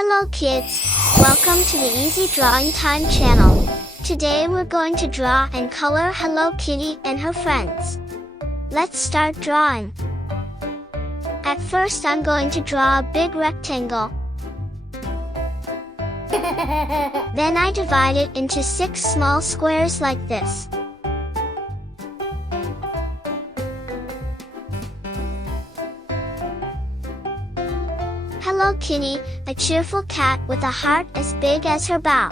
Hello kids! Welcome to the Easy Drawing Time channel. Today we're going to draw and color Hello Kitty and her friends. Let's start drawing. At first I'm going to draw a big rectangle. Then I divide it into 6 small squares like this. Hello Kitty, a cheerful cat with a heart as big as her bow.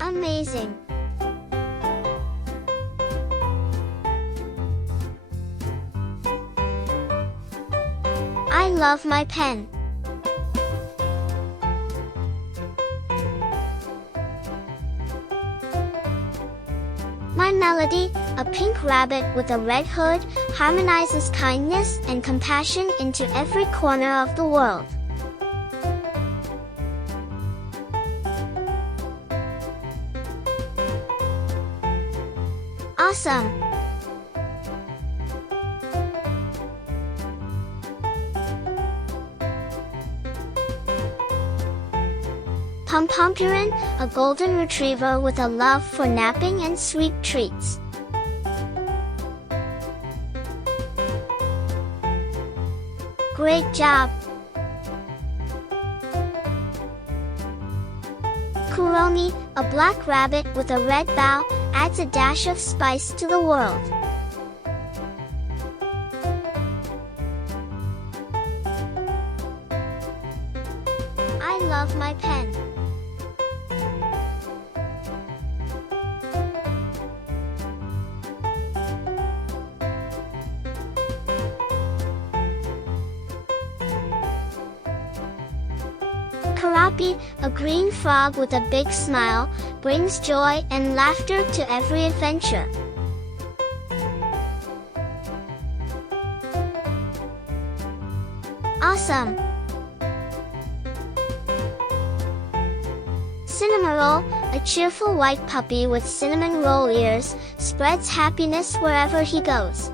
Amazing! I love my pen. My melody, a pink rabbit with a red hood, harmonizes kindness and compassion into every corner of the world. Awesome! Pompompurin, a golden retriever with a love for napping and sweet treats. Great job! Kuromi, a black rabbit with a red bow, adds a dash of spice to the world. I love my pen. Keroppi, a green frog with a big smile, brings joy and laughter to every adventure. Awesome! Cinnamoroll, a cheerful white puppy with cinnamon roll ears, spreads happiness wherever he goes.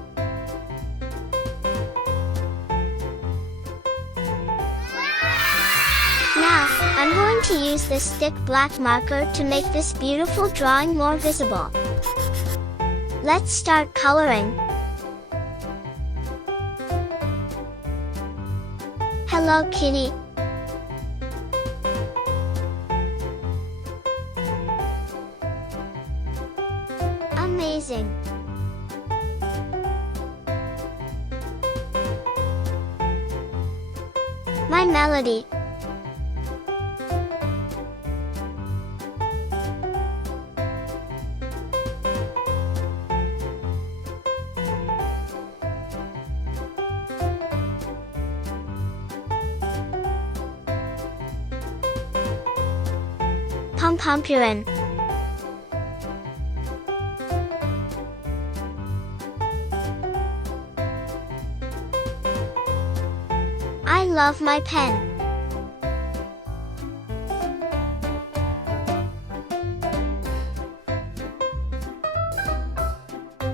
Now, I'm going to use this thick black marker to make this beautiful drawing more visible. Let's start coloring. Hello Kitty. Amazing! My melody. Pompompurin. I love my pen.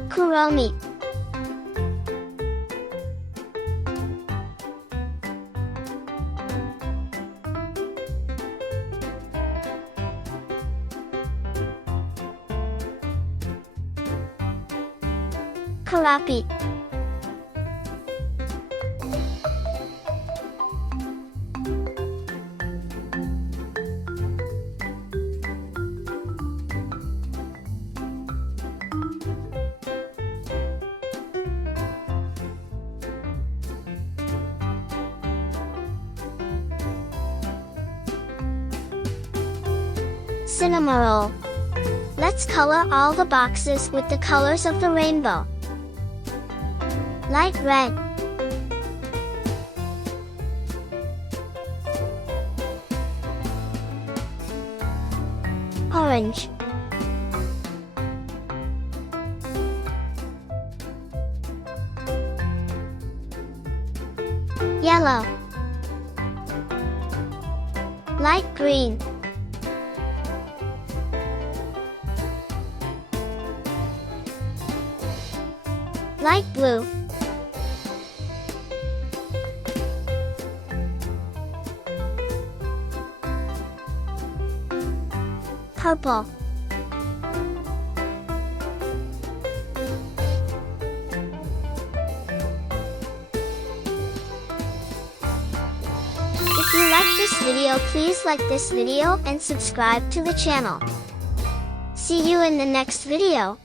Kuromi. Keroppi. Cinnamoroll. Let's color all the boxes with the colors of the rainbow. Light red. Orange. Yellow. Light green. Light blue. purple. If you like this video, please like this video and subscribe to the channel. See you in the next video.